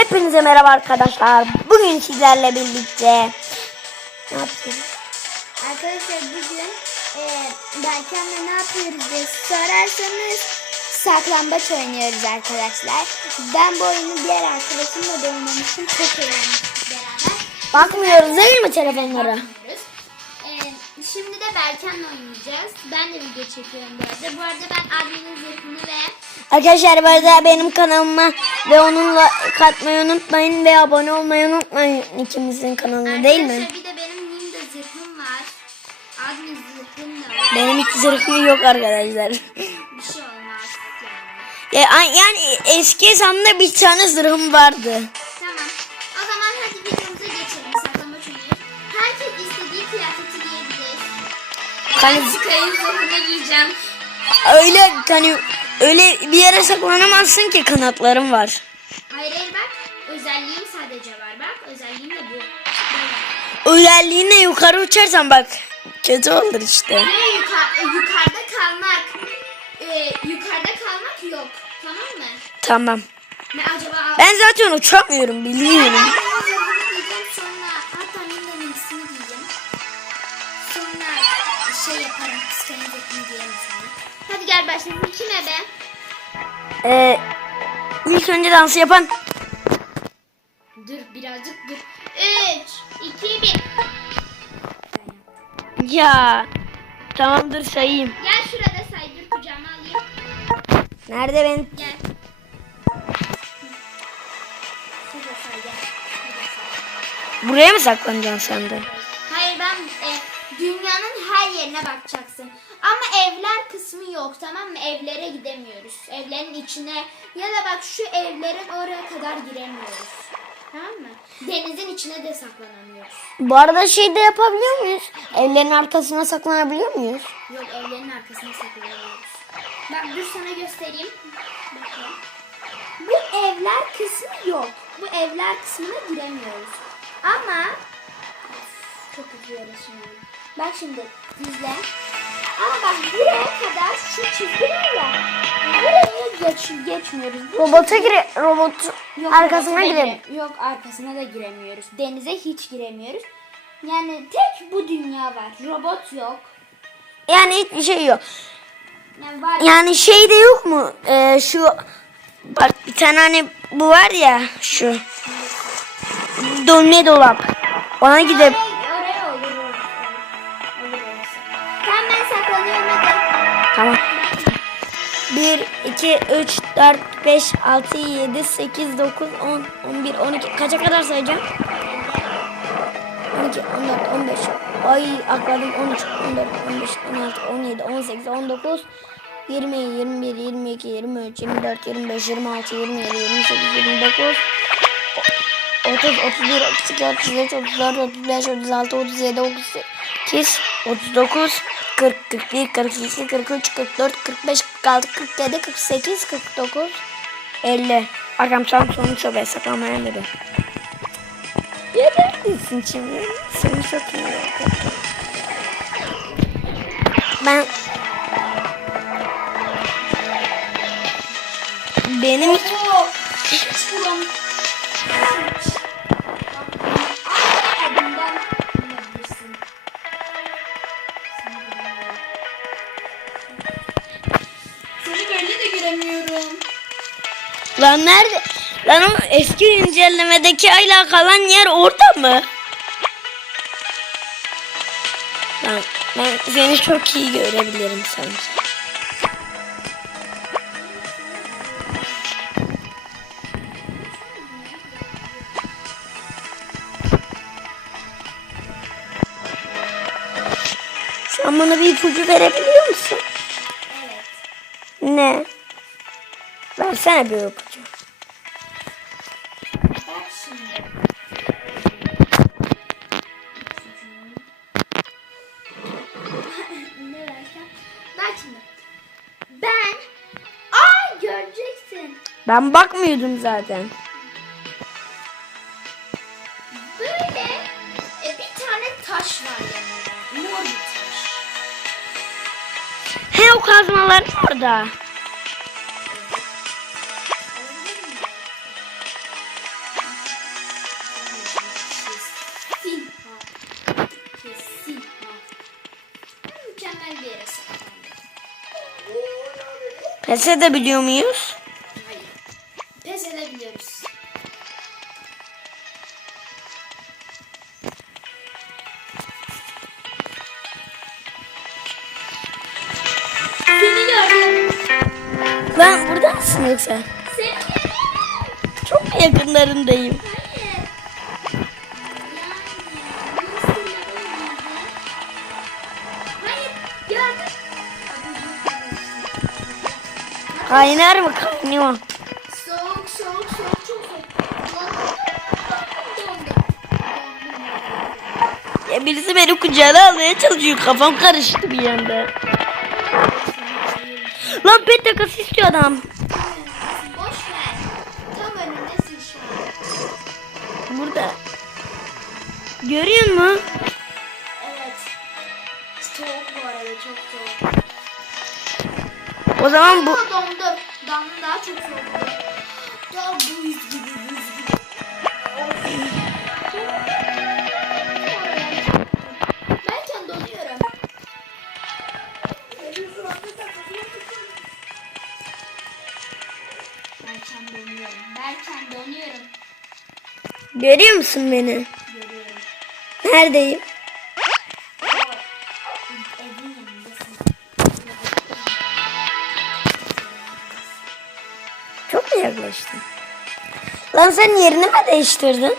Hepinize merhaba arkadaşlar. Bugün sizlerle birlikte ne yapıyoruz? Arkadaşlar bugün e, Berkan'la ne yapıyoruz diye sorarsanız saklambaç oynuyoruz arkadaşlar. Ben bu oyunu diğer arkadaşımla da oynamıştım. Çok eğlenmiştik beraber. Bakmıyoruz değil mi telefonlara? Oynuyoruz. Şimdi de Berkan'la oynayacağız. Ben de video çekiyorum bu arada. Bu arada ben adminin zırhını ve Arkadaşlar bu arada benim kanalıma ve onunla katmayı unutmayın ve abone olmayı unutmayın ikimizin kanalına değil mi? Arkadaşlar bir de benim Nimda zırhım var. Admin zırhım da var. Benim hiç zırhım yok arkadaşlar. Bir şey olmaz yani. Ya, yani eski hesabımda bir tane zırhım vardı. Hani Sky'ın zırhını giyeceğim. öyle hani öyle bir yere saklanamazsın ki kanatlarım var. Hayır hayır bak. Özelliğim sadece var bak. Özelliğim de bu. Böyle. Özelliğine yukarı uçarsan bak kötü olur işte. Ve yuka- yukarıda kalmak. e, yukarıda kalmak yok. Tamam mı? Tamam. Ne acaba? Ben zaten uçamıyorum biliyorum. Hadi gel başlayalım. Kime be? Ee, ilk önce dansı yapan Dur birazcık dur. 3, 2, 1. ya tamam dur sayayım. Gel şurada say dur kucağıma alayım. Nerede ben? Gel. Şurada say gel. Şurada say. Buraya mı saklanacaksın sen de? Hayır ben e, dünyanın her yerine bakacaksın. Ama evler kısmı yok tamam mı? Evlere gidemiyoruz. Evlerin içine ya da bak şu evlerin oraya kadar giremiyoruz. Tamam mı? Denizin içine de saklanamıyoruz. Bu arada şey de yapabiliyor muyuz? Evlerin arkasına saklanabiliyor muyuz? Yok evlerin arkasına saklanamıyoruz. Bak dur sana göstereyim. Bakın. Bu evler kısmı yok. Bu evler kısmına giremiyoruz. Ama çok üzüyoruz şimdi. Bak şimdi izle. Ama bak buraya kadar şu çizgi var ya. Buraya geç, geçmiyoruz. Bu Robota gire robot Yok, arkasına girelim. gire- Yok arkasına da giremiyoruz. Denize hiç giremiyoruz. Yani tek bu dünya var. Robot yok. Yani hiçbir şey yok. Yani var. Yani şey de yok mu? Ee, şu bak bir tane hani bu var ya şu dönme dolap. Ona gidip Tamam. 1, 2, 3, 4, 5, 6, 7, 8, 9, 10, 11, 12. Kaça kadar sayacağım? 12, 14, 15. Ay akladım 13, 14, 15, 16, 17, 18, 19, 20, 21, 22, 23, 24, 25, 26, 27, 28, 29, 30, 31, 32, 33, 34, 35, 36, 37, 38, 39, 40, 41, 42, 43, 44, 45, 46, 47, 48, 49, 50. Arkam tam sonu sobe saklanmayan dedi. Yeterlisin şimdi. Seni çok iyi. Ben benim hiç Lan nerede? Lan o eski güncellemedeki ayla kalan yer orada mı? Lan ben seni çok iyi görebilirim sanki. Sen bana bir ipucu verebiliyor musun? Evet. Ne? Versene bir ipucu. Bak şimdi. Ben ay göreceksin. Ben bakmıyordum zaten. Böyle e, bir tane taş var yanında. Mor bir taş. He o kazmalar orada. Pes edebiliyor muyuz? Hayır. Pes edebiliyoruz. Seni gördüm. Lan burada mısın yoksa? Çok mu yakınlarındayım? Kaynar mı kaynıyor? Soğuk soğuk soğuk çok soğuk. Ya birisi beni kucağına almaya çalışıyor. Kafam karıştı bir anda. Lan pet takası istiyor adam. Burada. Görüyor musun? Evet. Soğuk bu arada çok soğuk. O zaman bu... Ama dondum. Damla daha çok soğuk. Ya buz gibi buz gibi. Belki donuyorum. Belki donuyorum. Belki donuyorum. Görüyor musun beni? Görüyorum. Neredeyim? Lan sen yerini mi değiştirdin?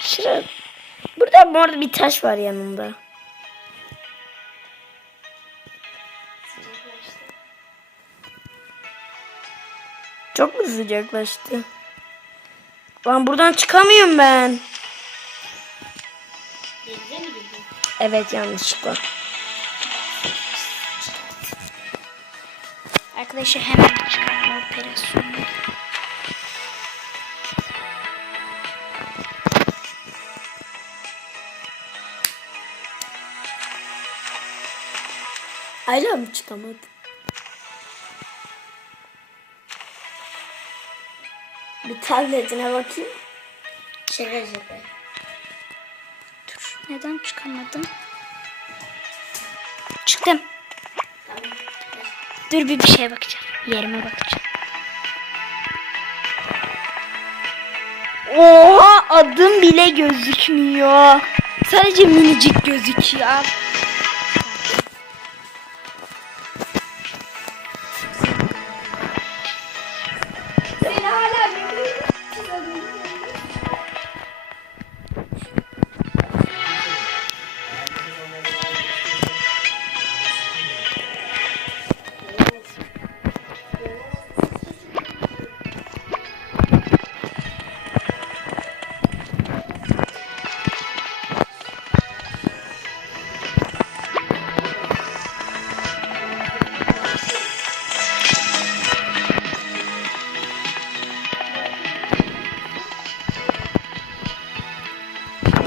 Şurada. Burada mor bir taş var. Sıcaklaştı. Çok mu sıcaklaştı? Lan buradan çıkamıyorum ben. Evet yanlışlıkla. Arkadaşlar hemen çıkartma operasyonu. Ayla mı çıkamadı? Tabletine bakayım. Şaka şaka. Dur, neden çıkamadım? Çıktım. Dur bir bir şeye bakacağım. Yerime bakacağım. Oha adım bile gözükmüyor. Sadece minicik gözüküyor.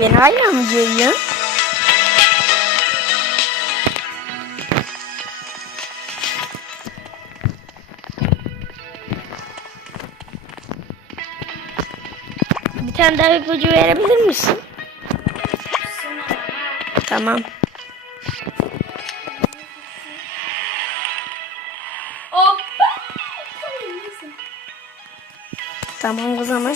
Beni hala mı görüyor? Bir tane daha ipucu verebilir misin? Tamam. Tamam o zaman.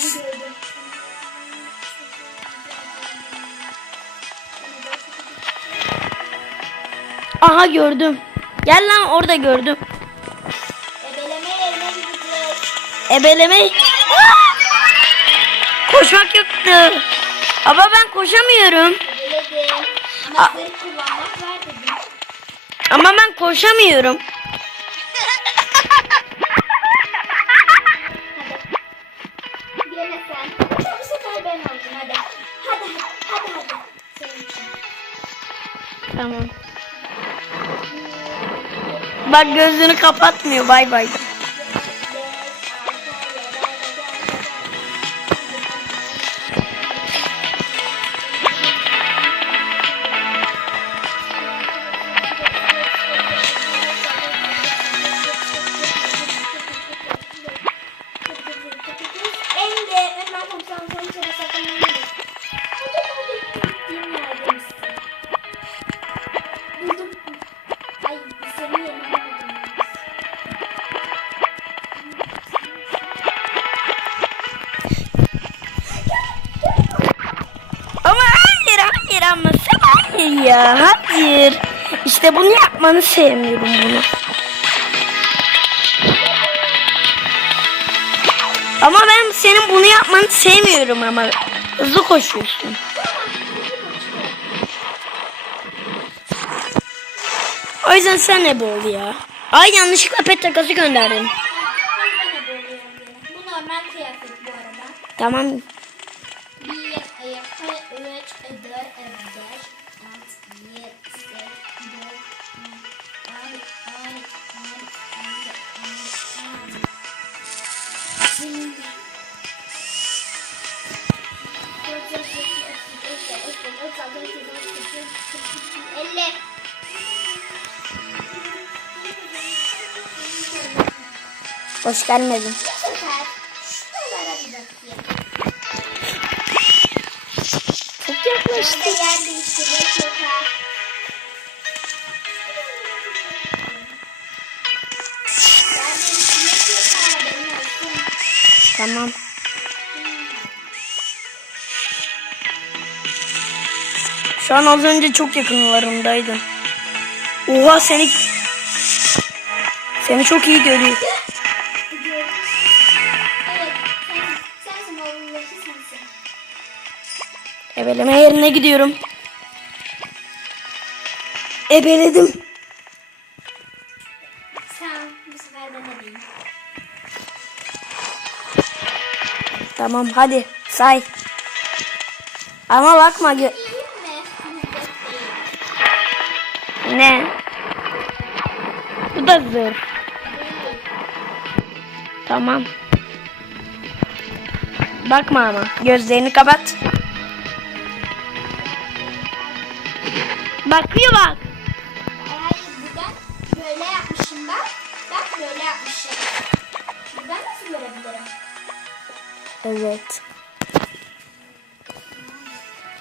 Aha gördüm. Gel lan orada gördüm. Ebeleme yerine gideceğiz. Ebeleme. Aa! Koşmak yoktu. Ama ben koşamıyorum. Ebeledim. Ama zırh kullanmak var dedim. Ama ben koşamıyorum. Hadi. Gene sen. Bu sefer ben oldum hadi. Hadi hadi hadi hadi. Senin için. Tamam. Bak gözünü kapatmıyor. Bay bay. Hayır ya hayır. İşte bunu yapmanı sevmiyorum bunu. Ama ben senin bunu yapmanı sevmiyorum ama. Hızlı koşuyorsun. O yüzden sen ne bol ya. Ay yanlışlıkla pet takası gönderdim. Bu normal kıyafet bu arada. Tamam. Bir, üç, dört, beş, yok ha. Benim olsun. Tamam. Şu an az önce çok yakınlarındaydın. Oha seni seni çok iyi görüyor. Ebeleme yerine gidiyorum. Ebeledim. Sen bu sefer ben. Tamam hadi say. Ama bakma. gö-. Ne? Bu da zırh. Tamam. Bakma ama. Gözlerini kapat. Bakıyor bak. Hayır buradan böyle yapmışım bak. Bak böyle yapmışım. Buradan nasıl görebilirim? Evet.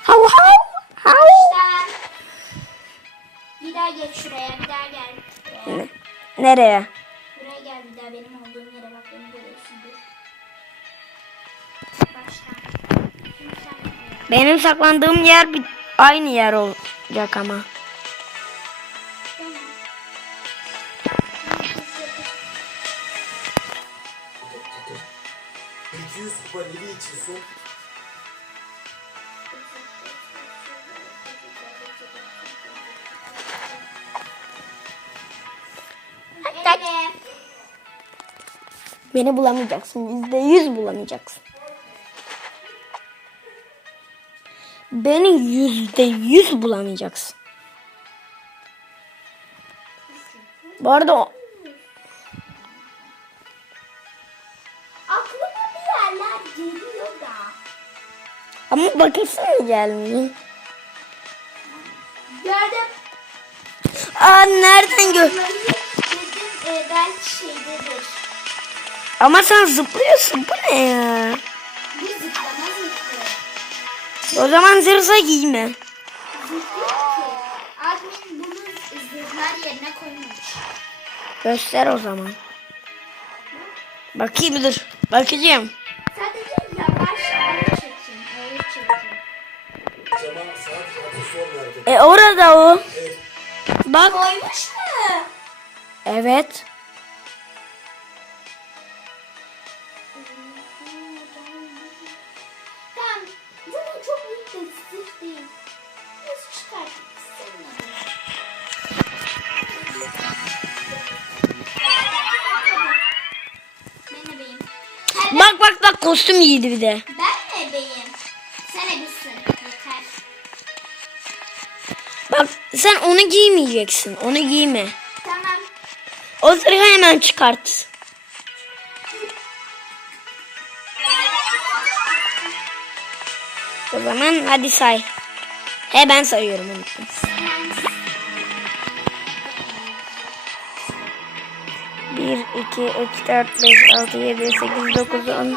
Hav hav. Hav. Bir daha geç şuraya. Bir daha gel. Buraya. Ne- Nereye? Buraya gel bir daha benim olduğum yere bak beni görüyorsun dur. Baştan. Benim saklandığım yer bir aynı yer olacak ama. Tamam. Tutur tutur. 200 kupa Lili için son. Elif. Beni bulamayacaksın. Yüzde yüz bulamayacaksın. Beni yüzde yüz bulamayacaksın. Bu arada o- Aklıma bir yerler geliyor da. ama bakırsana gelmiyor. Gördüm. Aa nereden gör? Dedim e, belki şeydedir. Ama sen zıplıyorsun. Bu ne ya? O zaman zırhsa giyme. Admin bunu zırhlar yerine koymamış. Göster o zaman. Bakayım dur. Bakacağım. Sadece yavaş çekin. Ağır çekin. E orada o. Evet. Bak. Koymuş mu? Evet. Kostüm giydi bir de. ben ebeyim. Sen ebesin. Yeter. Bak sen onu giymeyeceksin. Onu giyme. Tamam. O zırhı hemen çıkart. O zaman hadi say. He ben sayıyorum onu. Bir, iki, üç, dört, beş, altı, yedi, sekiz, dokuz, on,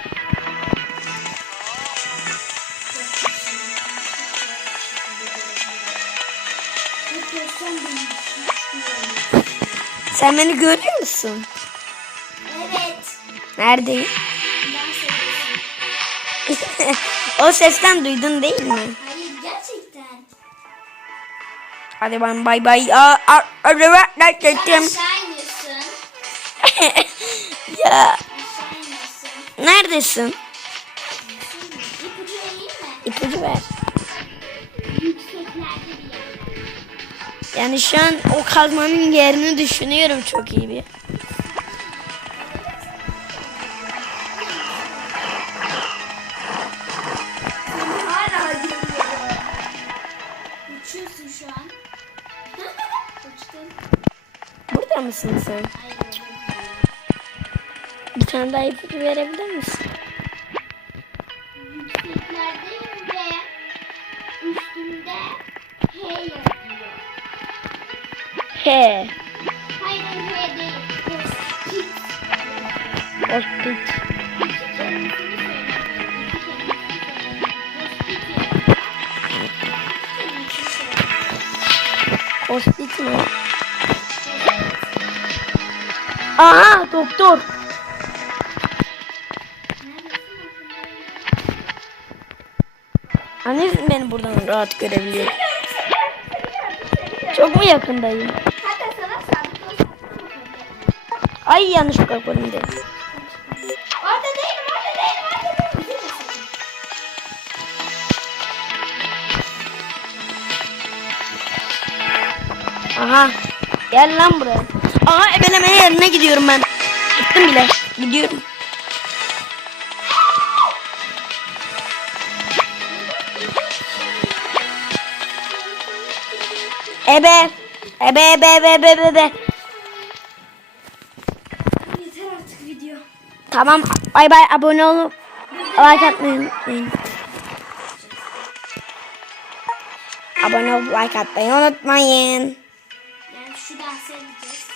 Sen beni görüyor musun? Evet. Neredeyim? O sesten duydun değil mi? Hayır gerçekten. Hadi ben bay bay. Aa, aa, Sen dedim. aşağı iniyorsun. ya neredesin? İpucu vereyim mi? İpucu ver. Yani şu an o kazmanın yerini düşünüyorum çok iyi bir. Burada mısın sen? Bir tane daha ipucu verebilir misin? He. Hayır H mi? Aha doktor. Hani beni buradan rahat görebiliyor? Çok mu yakındayım? Ay yanlışlıkla koydum dedim. Orada değilim, orada değilim, orada değilim. Aha. Gel lan buraya. Aha ebeleme yerine gidiyorum ben. Gittim bile. Gidiyorum. Ebe. Ebe ebe ebe ebe ebe, Tamam. Bay bay abone olup like atmayı unutmayın. Abone olup like atmayı unutmayın. Yani şu dansı edeceğiz.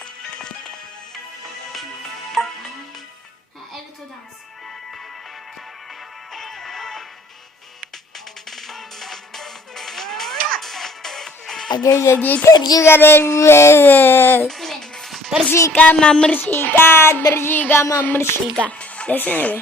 Ha, evet o dans. Arkadaşlar yeter ki görelim. bersihkan membersihkan bersihkan membersihkan. Biasanya